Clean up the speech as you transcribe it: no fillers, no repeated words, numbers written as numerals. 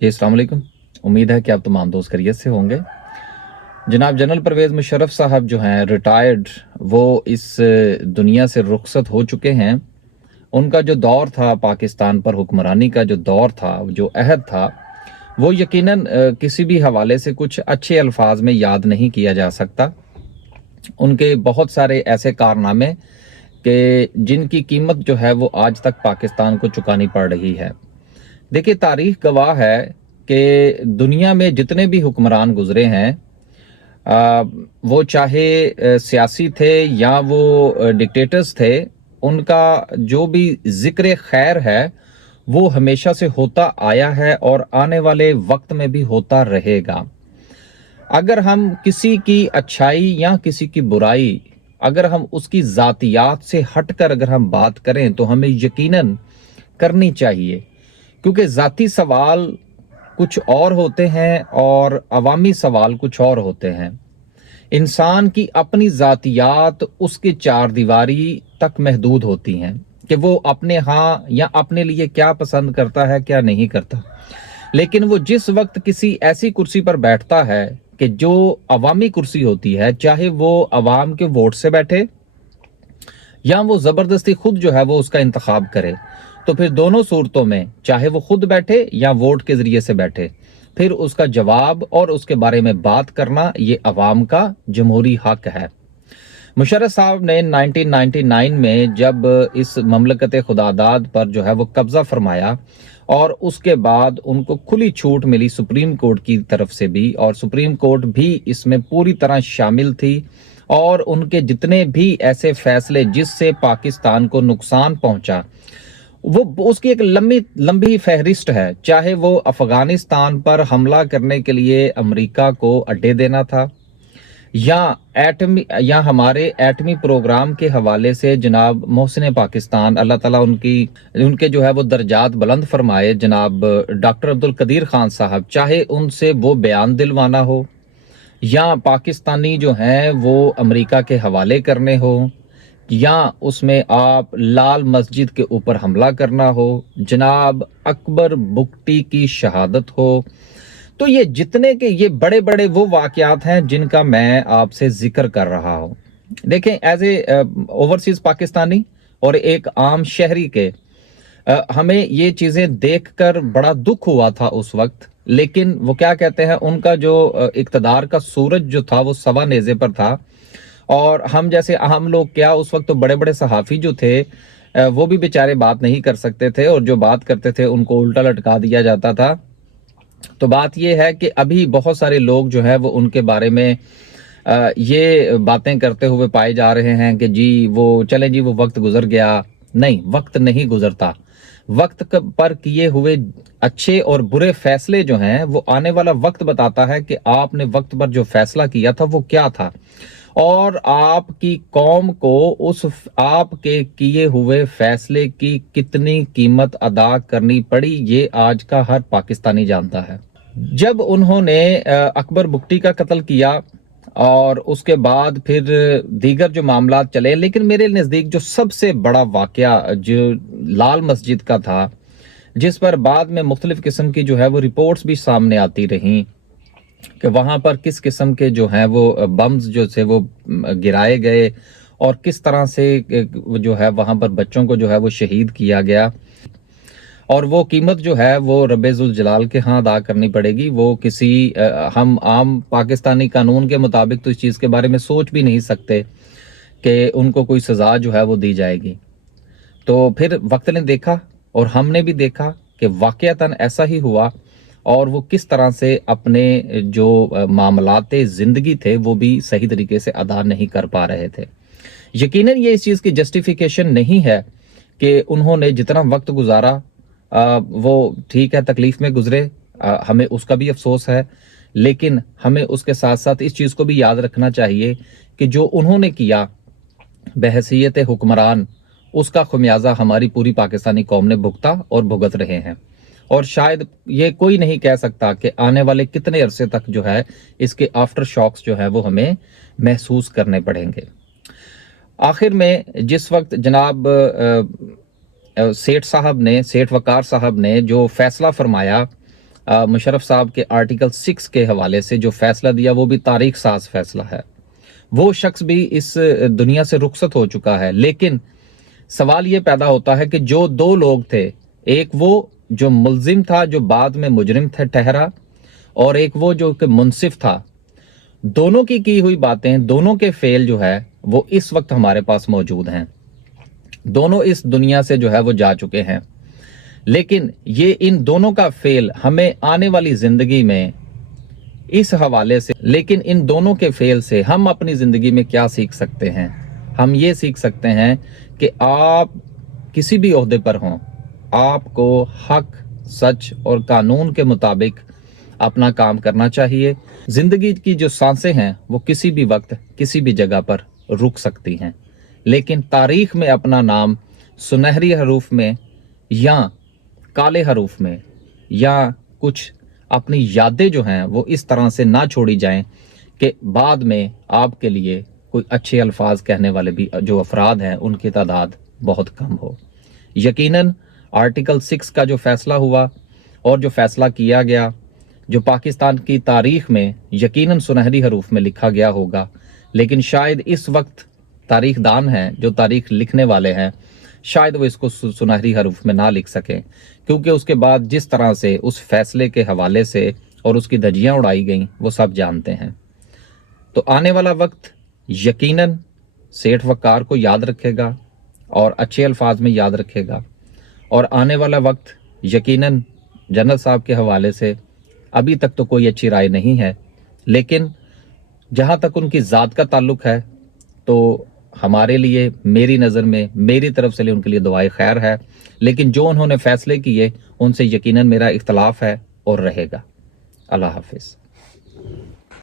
जी अस्सलाम वालेकुम। उम्मीद है कि आप तमाम दोस्त खैरियत से होंगे। जनाब जनरल परवेज़ मुशर्रफ साहब जो हैं रिटायर्ड, वो इस दुनिया से रुखसत हो चुके हैं। उनका जो दौर था पाकिस्तान पर हुक्मरानी का जो दौर था, जो अहद था, वो यकीनन किसी भी हवाले से कुछ अच्छे अल्फाज में याद नहीं किया जा सकता। उनके बहुत सारे ऐसे कारनामे कि जिनकी कीमत जो है वो आज तक पाकिस्तान को चुकानी पड़ रही है। देखिए तारीख गवाह है कि दुनिया में जितने भी हुक्मरान गुजरे हैं, वो चाहे सियासी थे या वो डिक्टेटर्स थे, उनका जो भी जिक्र खैर है वो हमेशा से होता आया है और आने वाले वक्त में भी होता रहेगा। अगर हम किसी की अच्छाई या किसी की बुराई, अगर हम उसकी ज़ातियात से हटकर अगर हम बात करें तो हमें यकीनन करनी चाहिए, क्योंकि ज़ाती सवाल कुछ और होते हैं और अवामी सवाल कुछ और होते हैं। इंसान की अपनी ज़ातियात उसके चार दीवारी तक महदूद होती हैं कि वो अपने हाँ या अपने लिए क्या पसंद करता है, क्या नहीं करता। लेकिन वो जिस वक्त किसी ऐसी कुर्सी पर बैठता है कि जो अवामी कुर्सी होती है, चाहे वो अवाम के वोट से बैठे या वो ज़बरदस्ती खुद जो है वो उसका इंतखाब करे, तो फिर दोनों सूरतों में चाहे वो खुद बैठे या वोट के ज़रिए से बैठे, फिर उसका जवाब और उसके बारे में बात करना ये अवाम का जमहूरी हक है। मुशर्रफ साहब ने 1999 में जब इस ममलकत खुदादाद पर जो है वो कब्ज़ा फरमाया और उसके बाद उनको खुली छूट मिली सुप्रीम कोर्ट की तरफ से भी, और सुप्रीम कोर्ट भी इसमें पूरी तरह शामिल थी, और उनके जितने भी ऐसे फैसले जिससे पाकिस्तान को नुकसान पहुंचा, वो उसकी एक लंबी लंबी फहरिस्त है। चाहे वो अफगानिस्तान पर हमला करने के लिए अमेरिका को अड्डे देना था, या हमारे एटमी प्रोग्राम के हवाले से जनाब मोहसिन पाकिस्तान, अल्लाह ताला उनके जो है वो दर्जात बुलंद फरमाए, जनाब डॉक्टर अब्दुल कदीर खान साहब, चाहे उनसे वो बयान दिलवाना हो या पाकिस्तानी जो हैं वो अमेरिका के हवाले करने हो, या उसमें आप लाल मस्जिद के ऊपर हमला करना हो, जनाब अकबर बुगटी की शहादत हो, तो ये जितने के ये बड़े बड़े वो वाकयात हैं जिनका मैं आपसे जिक्र कर रहा हूँ। देखें, एज ए ओवरसीज पाकिस्तानी और एक आम शहरी के हमें ये चीज़ें देखकर बड़ा दुख हुआ था उस वक्त। लेकिन वो क्या कहते हैं, उनका जो इक़्तिदार का सूरज जो था वो सवा नेज़े पर था, और हम जैसे हम लोग क्या, उस वक्त तो बड़े बड़े सहाफ़ी जो थे वो भी बेचारे बात नहीं कर सकते थे, और जो बात करते थे उनको उल्टा लटका दिया जाता था। तो बात यह है कि अभी बहुत सारे लोग जो है वो उनके बारे में ये बातें करते हुए पाए जा रहे हैं कि जी वो चले, जी वो वक्त गुजर गया। नहीं, वक्त नहीं गुजरता। वक्त पर किए हुए अच्छे और बुरे फैसले जो हैं वो आने वाला वक्त बताता है कि आपने वक्त पर जो फैसला किया था वो क्या था, और आपकी कौम को उस आपके किए हुए फैसले की कितनी कीमत अदा करनी पड़ी, ये आज का हर पाकिस्तानी जानता है। जब उन्होंने अकबर बुगटी का कत्ल किया और उसके बाद फिर दीगर जो मामलात चले, लेकिन मेरे नज़दीक जो सबसे बड़ा वाकया जो लाल मस्जिद का था, जिस पर बाद में मुख्तलिफ किस्म की जो है वो रिपोर्ट्स भी सामने आती रहीं कि वहाँ पर किस किस्म के जो हैं वो बम्स जो थे वो गिराए गए, और किस तरह से जो है वहाँ पर बच्चों को जो है वो शहीद किया गया, और वो कीमत जो है वो रब्बे ज़ुल जलाल के यहाँ अदा करनी पड़ेगी। वो किसी हम आम पाकिस्तानी कानून के मुताबिक तो इस चीज़ के बारे में सोच भी नहीं सकते कि उनको कोई सज़ा जो है वो दी जाएगी। तो फिर वक्त ने देखा और हमने भी देखा कि वाक़यातन ऐसा ही हुआ, और वो किस तरह से अपने जो मामलाते ज़िंदगी थे वो भी सही तरीके से अदा नहीं कर पा रहे थे। यकीनन ये इस चीज़ की जस्टिफिकेशन नहीं है कि उन्होंने जितना वक्त गुजारा वो ठीक है, तकलीफ में गुजरे, हमें उसका भी अफसोस है, लेकिन हमें उसके साथ साथ इस चीज़ को भी याद रखना चाहिए कि जो उन्होंने किया बहैसियत हुक्मरान, उसका खमियाजा हमारी पूरी पाकिस्तानी कौम ने भुगता और भुगत रहे हैं, और शायद ये कोई नहीं कह सकता कि आने वाले कितने अरसे तक जो है इसके आफ्टर शॉक्स जो है वो हमें महसूस करने पड़ेंगे। आखिर में जिस वक्त जनाब सेठ वकार साहब ने जो फैसला फरमाया मुशर्रफ साहब के आर्टिकल 6 के हवाले से जो फैसला दिया वो भी तारीख साज फैसला है। वो शख्स भी इस दुनिया से रुखसत हो चुका है, लेकिन सवाल ये पैदा होता है कि जो दो लोग थे, एक वो जो मुल्जिम था जो बाद में मुजरिम था ठहरा, और एक वो जो कि मुनसिफ था, दोनों की हुई बातें, दोनों के फेल जो है वो इस वक्त हमारे पास मौजूद हैं। दोनों इस दुनिया से जो है वो जा चुके हैं, लेकिन ये इन दोनों का फेल हमें आने वाली जिंदगी में इस हवाले से, लेकिन इन दोनों के फेल से हम अपनी जिंदगी में क्या सीख सकते हैं? हम ये सीख सकते हैं कि आप किसी भी ओहदे पर हों, आपको हक, सच और कानून के मुताबिक अपना काम करना चाहिए। जिंदगी की जो सांसें हैं वो किसी भी वक्त किसी भी जगह पर रुक सकती हैं, लेकिन तारीख में अपना नाम सुनहरी हरूफ में या काले हरूफ में या कुछ अपनी यादें जो हैं वो इस तरह से ना छोड़ी जाएं कि बाद में आपके लिए कोई अच्छे अल्फाज कहने वाले भी जो अफराद हैं उनकी तादाद बहुत कम हो। यकीनन आर्टिकल 6 का जो फैसला हुआ और जो फैसला किया गया, जो पाकिस्तान की तारीख में यकीनन सुनहरी हरूफ में लिखा गया होगा, लेकिन शायद इस वक्त तारीख दान हैं, जो तारीख लिखने वाले हैं, शायद वो इसको सुनहरी हरूफ में ना लिख सकें, क्योंकि उसके बाद जिस तरह से उस फैसले के हवाले से और उसकी धज्जियां उड़ाई गईं वो सब जानते हैं। तो आने वाला वक्त यकीनन सेठ वक़ार को याद रखेगा और अच्छे अल्फाज में याद रखेगा, और आने वाला वक्त यकीनन जनरल साहब के हवाले से अभी तक तो कोई अच्छी राय नहीं है, लेकिन जहाँ तक उनकी ज़ात का ताल्लुक़ है तो हमारे लिए, मेरी नज़र में, मेरी तरफ से उनके लिए दुआए खैर है, लेकिन जो उन्होंने फ़ैसले किए उनसे यकीनन मेरा इख्तलाफ है और रहेगा। अल्लाह हाफिज़।